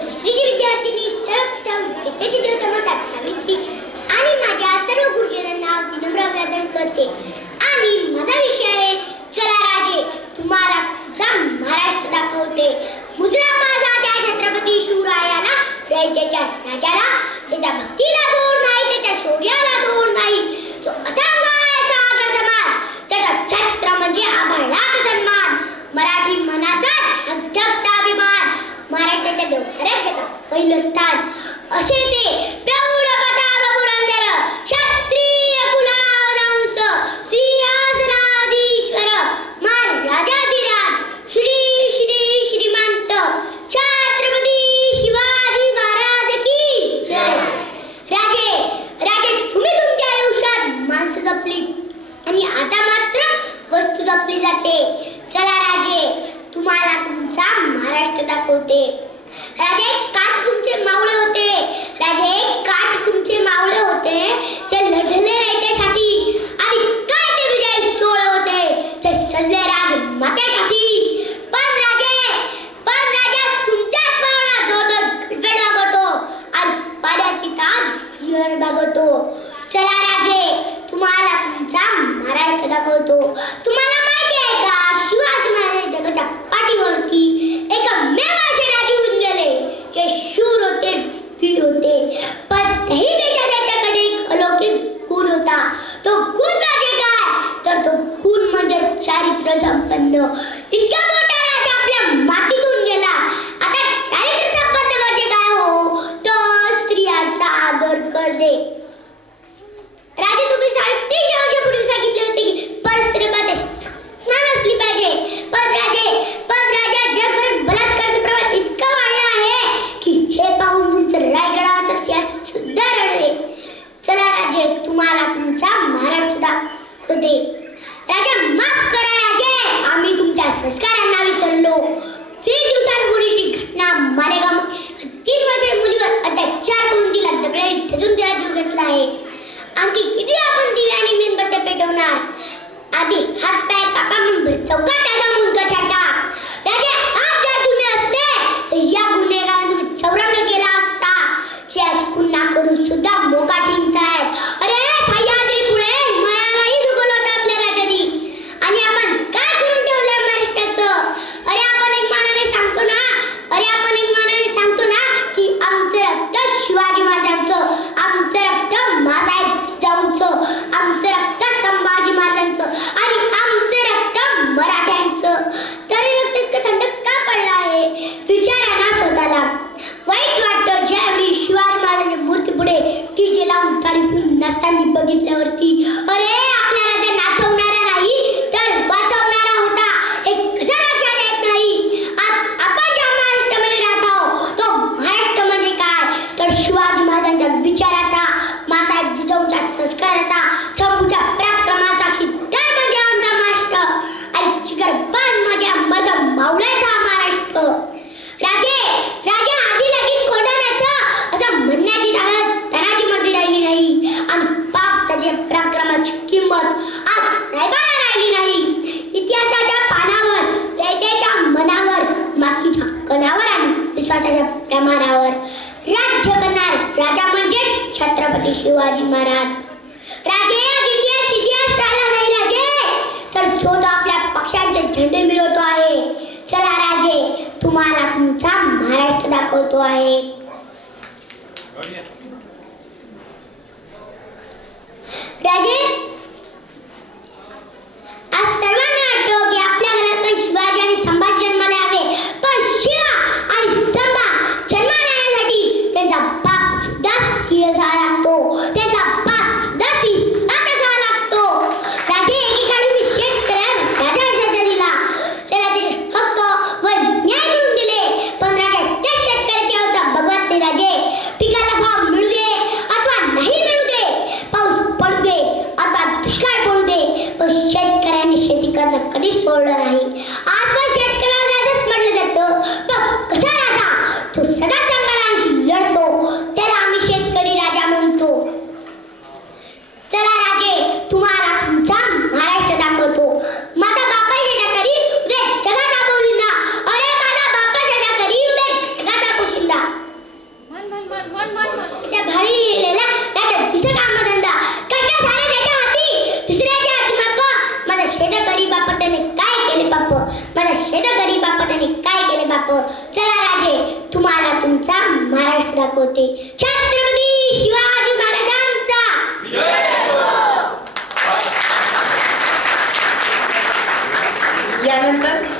दुसरी विद्यार्थिनी सर्व त्याची देवता माता सावित्री आणि माझ्या सर्व गुरुजनांना विनम्र अभिवादन करते. आणि माझा विषय आहे चला राजे तुम्हाला तुमचा महाराष्ट्र दाखवते. मुजरा माझा त्या छत्रपती शिवरायाला, त्याच्या राजाला, त्याच्या भक्तीला तोड नाही, त्याच्या शौर्याला तोड नाही. जो अथांग आहे सागर समान, त्याचा छत्र म्हणजे आभाळाचा सन्मान. मराठी मनाचा अध्यक्ष अभिमान, महाराष्ट्राच्या देवघरात त्याचा पहिलं स्थान. असे ते प्रौढ पताका पुरंदर, क्षत्रिय कुलावंश, सिंहासनाधीश्वर, महाराजाधिराज, श्री श्री श्रीमंत छत्रपती शिवाजी महाराज की जय. राजे राजे तुम्ही तुमच्या आयुष्यात माणसं जपली आणि आता मात्र वस्तू जपली जाते. चला राजे तुम्हाला तुमचा महाराष्ट्र दाखवते. राजे काठ तुमचे मावळे होते, राजे काठ तुमचे मावळे होते, ते लढले रयतेसाठी. आणि काय ते विजय सोहळे होते, ते सल्ले राज मातेसाठी. पण राजा तुमच्याच मावळा जो गड बघतो आणि पाण्याची ताण हिर बघतो. चला राजे तुम्हाला तुमचा महाराष्ट्र दाखवतो. तुम्हाला माहिती आहे का शिवाजी महाराज जगाच्या पाठीवरती एकमेव असे राजे होऊन गेले जे शूर होते, वीर होते. पण तेही देशात त्याच्याकडे एक अलौकिक गुण होता. तो गुण म्हणजे काय तर तो गुण म्हणजे चारित्र्य संपन्न. इतका मोठा राजा आपल्या मातीतून गेला. आता चारित्र्य संपन्न म्हणजे काय हो तर स्त्रियांचा आदर करणे. राजे तुम्ही 350 वर्षापूर्वी सांगितले होते की परस्त्रीमध्ये समान असली पाहिजे. पण राजा जगभरात बलात्काराचं प्रमाण इतकं वाढलं आहे की हे पाहून तुमचं रायगडाचं सिंह सुद्धा रडले. चला राजे तुम्हाला तुमचा महाराष्ट्र दाखवते. राजा माफ करा राजे आम्ही तुमच्या संस्कारांना विसरलो. 3 दिवसांपूर्वीची घटना मालेगाव 3 वर्षाच्या मुलीवर अत्याचार करून तिला दगडाने ठेचून तिला जीव घेतला आहे. आणखी किती आपण दिवे आणि मेणबत्त्या पेटवणार. आधी हात पाय कापा मग चौकात त्याचा मुंडका छाटा. राजे आज जर तुम्ही असते तर या गुन्हेगारांना तुम्ही चौरंग केला असता. जे आज गुन्हा करून सुद्धा मोका ठिंगतायत. अरे सह्याद्री पुढे हिमालयालाही दुखवलं होतं आपल्या राजांनी. आणि आपण काय करून ठेवलं महाराष्ट्राचं. अरे आपण एक मानाने सांगतो ना की आमचं रक्त शिवाजी महाराजांचं, आमचं रक्त मासाहेब जिजाऊंचं, आमचं रक्त संभाजी महाराजांचं आणि आमचं रक्त मराठ्यांचं. तरी रक्त इतकं थंड का पडलं आहे विचारा ना स्वतःला. वाईट वाटतं ज्यावेळी शिवाजी महाराजांच्या मूर्ती पुढे डीजे लावून तारी पिऊन नसताना बघितल्यावरती. अरे आपला राजा नाचवणारा नाही तर वाचवणारा होता हे कसं लक्षात येत नाही. आज आपण ज्या महाराष्ट्रामध्ये राहत आहोत तो महाराष्ट्र म्हणजे काय तर शिवाजी महाराजांच्या विचाराचा, मासाहेब जिजाऊंच्या संस्काराचा, शंभूच्या पराक्रमाचा शिद्धार म्हणजे आमचा महाराष्ट्र आणि चिगरबाज माझ्या मर्द मावळ्याचा महाराष्ट्र. राजे आधी लगीन कोणाचं असं म्हणण्याची ताकद तानाजीमध्ये राहिली नाही आणि पाप त्याच्या पराक्रमाची किंमत आज राहिली नाही. इतिहासाच्या पानावर, रयतेच्या मनावर, मातीच्या कणावर आणि विश्वासाच्या प्रमाणावर राज्य करणार राजा म्हणजे छत्रपती शिवाजी महाराज. राजे इतिहास राहिला नाही राजे तर जो तो आपल्या पक्षाचे झेंडे मिळवतो आहे. चला राजे तुम्हाला तुमचा महाराष्ट्र दाखवतो आहे. राजे आज सर्वांना वाटतं की आपल्या घरात पण शिवाजी आणि संभाजी जन्माला यावे. पण शिवा आणि संभा जन्माला येण्यासाठी त्यांचा बाप सुद्धा सिंह असावा लागतो. त्यांचा बाप सुद्धा सिंह असावा लागतो. राजे एकीकडे मी शेतकऱ्याला राजा दिला, त्याला त्याचे हक्क व न्याय मिळवून दिले. पण राजा त्या शेतकऱ्याचे होता भगवत नाही. राजे पिकाला भाव मिळू दे अथवा नाही मिळू दे, पाऊस पडू दे अथवा दुष्काळ पडू दे, पण शेतकऱ्यांनी शेती राजाने काय केले बाप. चला राजे, तुम्हाला तुमचा महाराष्ट्र दाखवते.